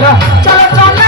চলো চলো চলো।